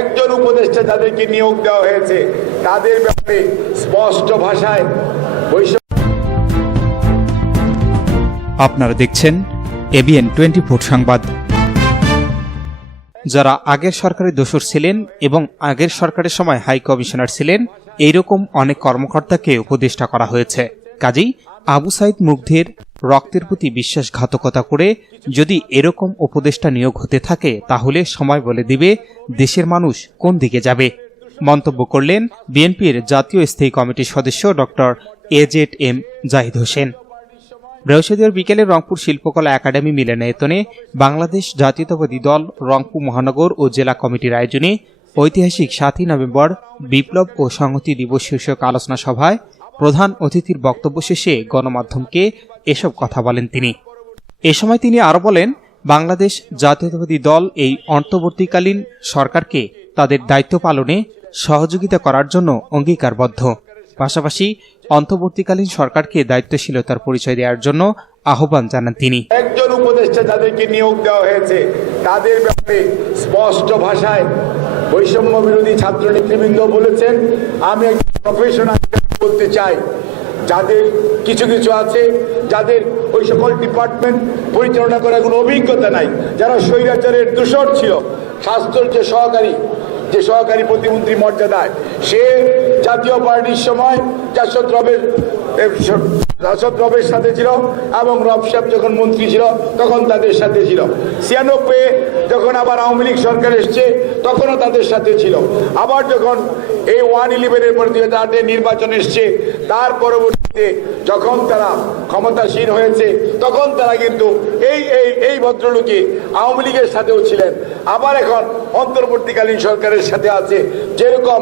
একজন উপদেষ্টা যাদেরকে নিয়োগ দেওয়া হয়েছে তাদের ব্যাপারে স্পষ্ট ভাষায় আপনারা দেখছেন এবিএন 24 সংবাদ। যারা আগের সরকারের দোসর ছিলেন এবং আগের সরকারের সময় হাই কমিশনার ছিলেন, এইরকম অনেক কর্মকর্তাকে উপদেষ্টা করা হয়েছে। কাজেই আবু সাইদ মুগ্ধের রক্তের প্রতি বিশ্বাসঘাতকতা করে যদি এরকম উপদেষ্টা নিয়োগ হতে থাকে, তাহলে সময় বলে দিবে দেশের মানুষ কোন দিকে যাবে। মন্তব্য করলেন বিএনপির জাতীয় স্থায়ী কমিটির সদস্য ডক্টর AZM জাহিদ হোসেন। বৃহস্পতিবার বিকেলে রংপুর শিল্পকলা একাডেমি মিলনায়তনে বাংলাদেশ জাতীয়তাবাদী দল রংপুর মহানগর ও জেলা কমিটির আয়োজনে ঐতিহাসিক 7ই নভেম্বর বিপ্লব ও সংহতি দিবস শীর্ষক আলোচনা সভায় প্রধান অতিথির বক্তব্য শেষে গণমাধ্যমকে এসব কথা বলেন তিনি। এ সময় তিনি আরও বলেন, বাংলাদেশ জাতীয়তাবাদী দল এই অন্তর্বর্তীকালীন সরকারকে তাদের দায়িত্ব পালনে সহযোগিতা করার জন্য অঙ্গীকারবদ্ধ। পাশাপাশি অন্তর্বর্তীকালীন সরকারকে দায়িত্বশীলতার পরিচয় দেওয়ার জন্য আহ্বান জানান তিনি। একজন উপদেষ্টা যাদেরকে নিয়োগ দেওয়া হয়েছে তাদের ব্যাপারে স্পষ্ট ভাষায় বৈষম্য বিরোধী ছাত্র নেতৃবৃন্দ বলেছেন। আমি একজন প্রফেশনাল বলতে চাই, যাদের কিছু কিছু আছে যাদের ওই সকল ডিপার্টমেন্ট পরিচালনা করার কোনো অভিজ্ঞতা নাই, যারা স্বৈরাচারের দূষর ছিল, স্বাস্থ্যের যে সহকারী প্রতিমন্ত্রী মর্যাদায়, সে জাতীয় পার্টির সময় জাসদ রবের সাথে ছিল এবং রব সাহেব যখন মন্ত্রী ছিল তখন তাদের সাথে ছিল। 96 যখন আবার আওয়ামী লীগ সরকার এসছে তখনও তাদের সাথে ছিল। আবার যখন এই 111-এর পর 2008 নির্বাচন এসছে, তার পরবর্তীতে যখন তারা ক্ষমতাসীন হয়েছে তখন তারা কিন্তু এই ভদ্রলোকে আওয়ামী লীগের সাথেও ছিলেন। আবার এখন অন্তর্বর্তীকালীন সরকারের সাথে আছে, যেরকম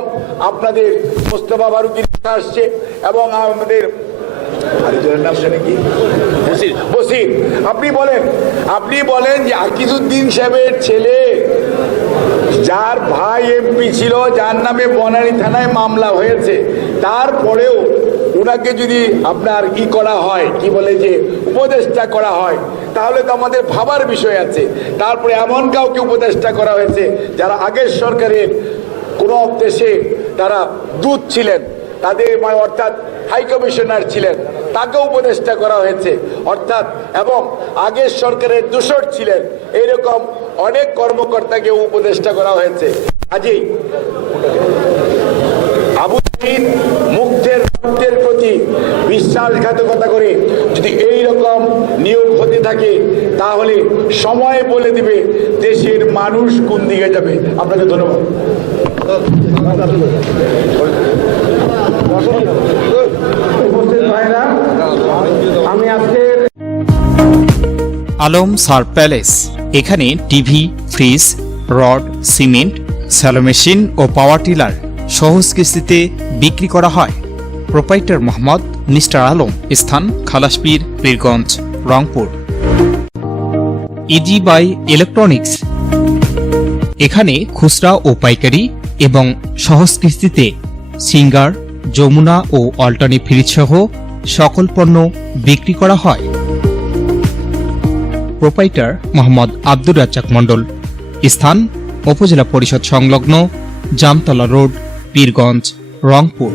আপনাদের মোস্তফা ফারুকী আসছে এবং আমাদের বসির। আপনি বলেন যে আকিজউদ্দিন সাহেবের ছেলে, যার ভাই এমপি ছিল, যার নামে বনানী থানায় মামলা হয়েছে, তারপরেও ওনাকে যদি আপনার করা হয়, কি বলে যে উপদেষ্টা করা হয়, তাহলে তো আমাদের ভাবার বিষয় আছে। তারপরে এমন কাউকে উপদেষ্টা করা হয়েছে যারা আগের সরকারের কোন দেশে তারা দূত ছিলেন, তাদের অর্থাৎ হাই কমিশনার ছিলেন, তাকে উপদেষ্টা করা হয়েছে, অর্থাৎ এবং আগের সরকারের দূষর ছিলেন, এইরকম অনেক কর্মকর্তাকে উপদেষ্টা করা হয়েছে। কাজেই আবু সাইদ মুগ্ধের রক্তের প্রতি বিশ্বাসঘাতকতা করে যদি এইরকম নিয়োগ হতে থাকে, তাহলে সময় বলে দিবে দেশের মানুষ কোন দিকে যাবে। আপনাকে ধন্যবাদ। আলম সার প্যালেস, এখানে TV, fridge, rod, cement, shallow machine ও পাওয়ার টিলার সহজ কিস্তিতে বিক্রি করা হয়। প্রোপাইটার মোহাম্মদ নিস্টার আলম, স্থান Khalaspir, Pirganj, Rangpur. Easy by electronics, এখানে খুচরা ও পাইকারি এবং সহজ কিস্তিতে সিঙ্গার, যমুনা ও অল্টারনি ফ্রিজ সহ সকল পণ্য বিক্রি করা হয়। প্রোপাইটার মোহাম্মদ আব্দুর রাজ্জাক মণ্ডল, স্থান উপজেলা পরিষদ সংলগ্ন, জামতলা রোড, পীরগঞ্জ, রংপুর।